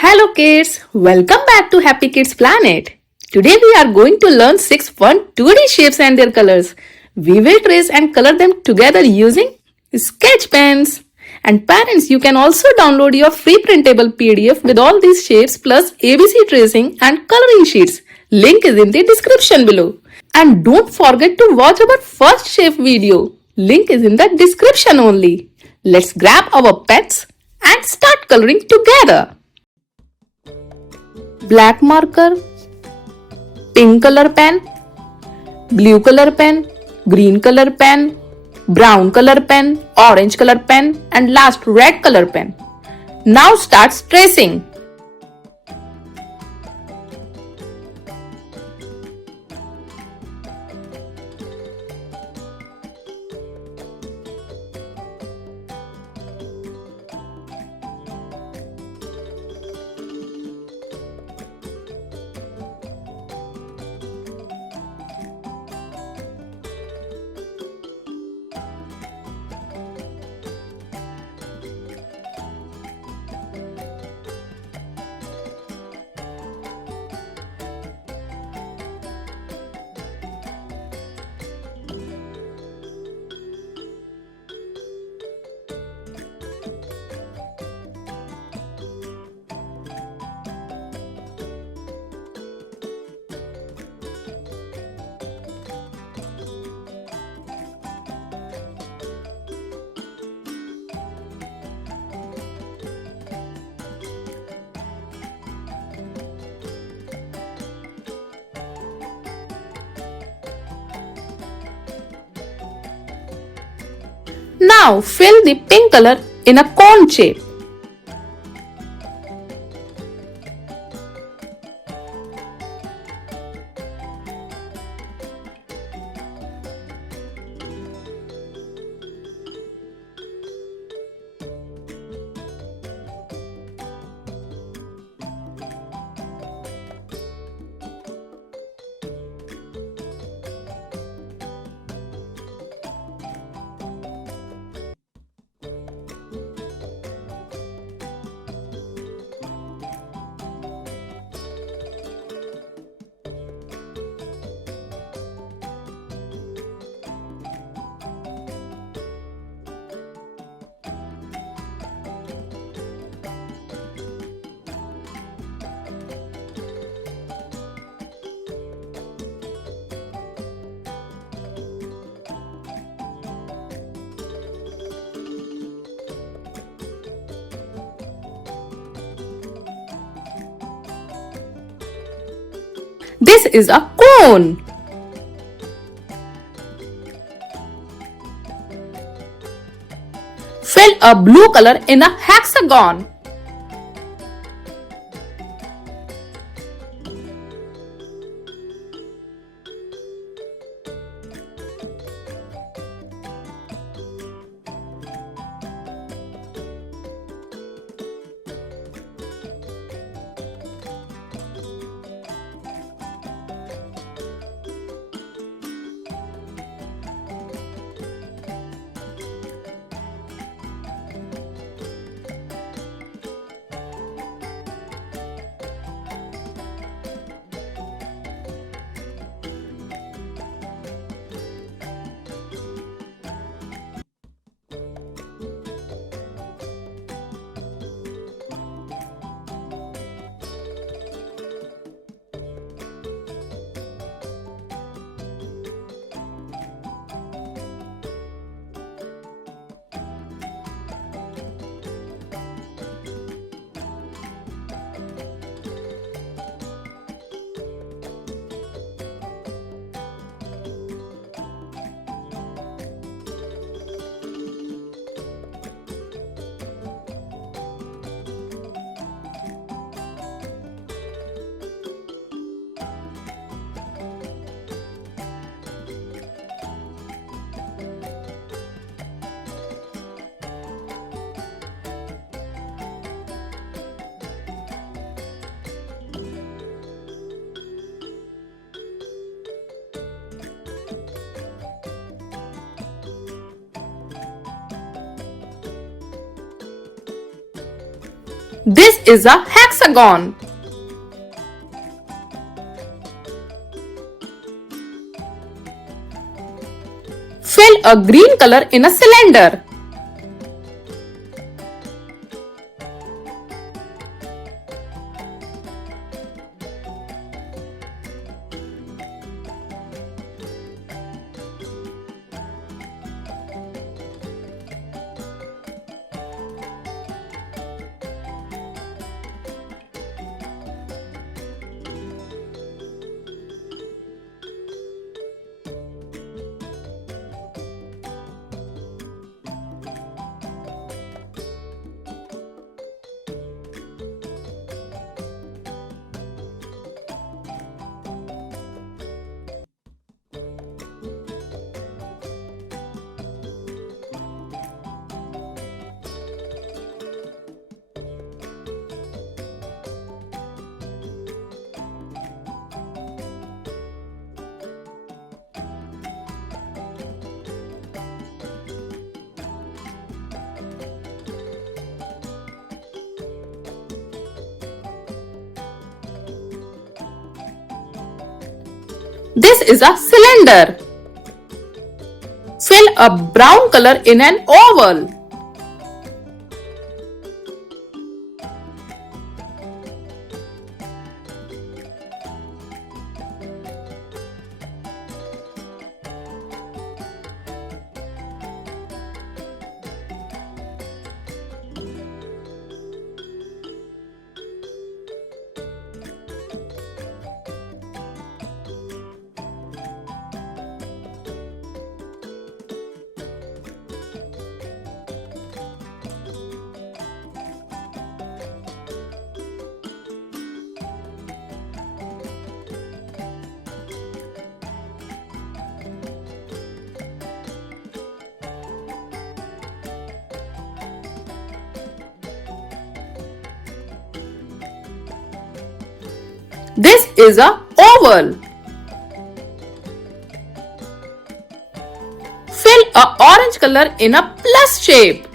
Hello kids, welcome back to Happy Kids Planet. Today we are going to learn 6 fun 2D shapes and their colors. We will trace and color them together using sketch pens. And parents, you can also download your free printable PDF with all these shapes plus ABC tracing and coloring sheets. Link is in the description below. And don't forget to watch our first shape video. Link is in the description only. Let's grab our pens and start coloring together. Black marker, pink color pen, blue color pen, green color pen, brown color pen, orange color pen, and last red color pen. Now start tracing. Now fill the pink color in a cone shape. This is a cone. Fill a blue color in a hexagon. This is a hexagon. Fill a green color in a cylinder. This is a cylinder. Fill a brown color in an oval. This is a oval. Fill a orange color in a plus shape.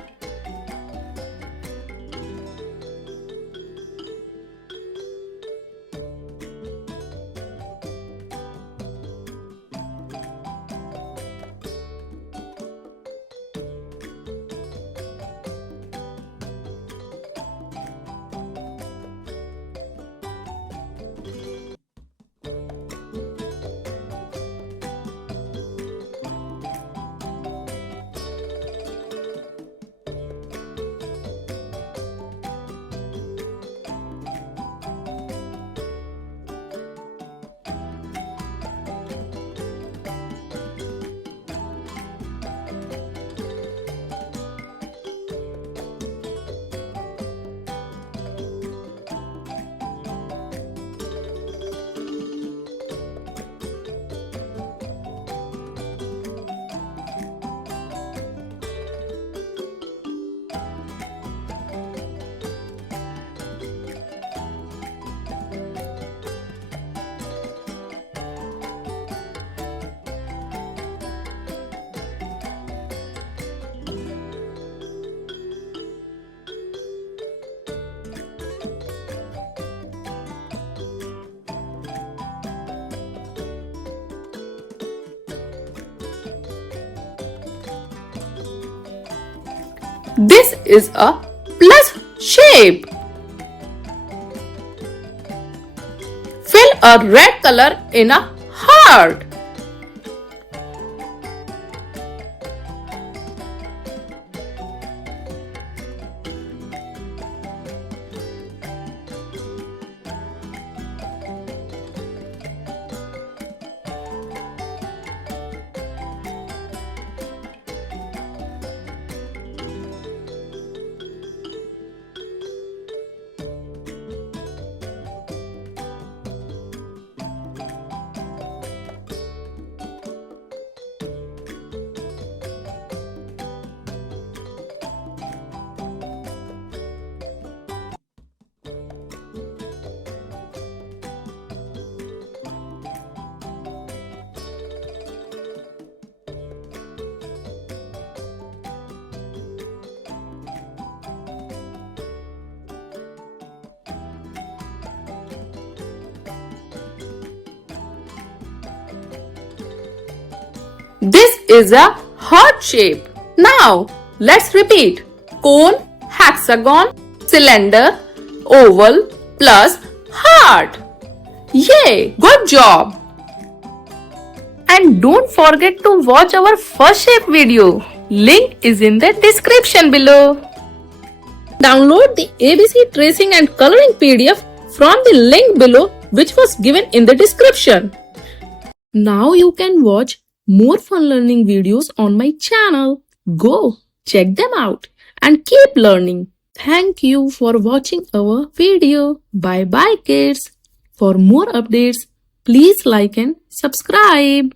This is a plus shape. Fill a red color in a heart. This is a heart shape. Now, let's repeat. Cone, hexagon, cylinder, oval plus heart. Yay! Good job! And don't forget to watch our first shape video. Link is in the description below. Download the ABC tracing and coloring PDF from the link below, which was given in the description. Now you can watch more fun learning videos on my channel. Go check them out and keep learning. Thank you for watching our video. Bye bye kids. For more updates, please like and subscribe.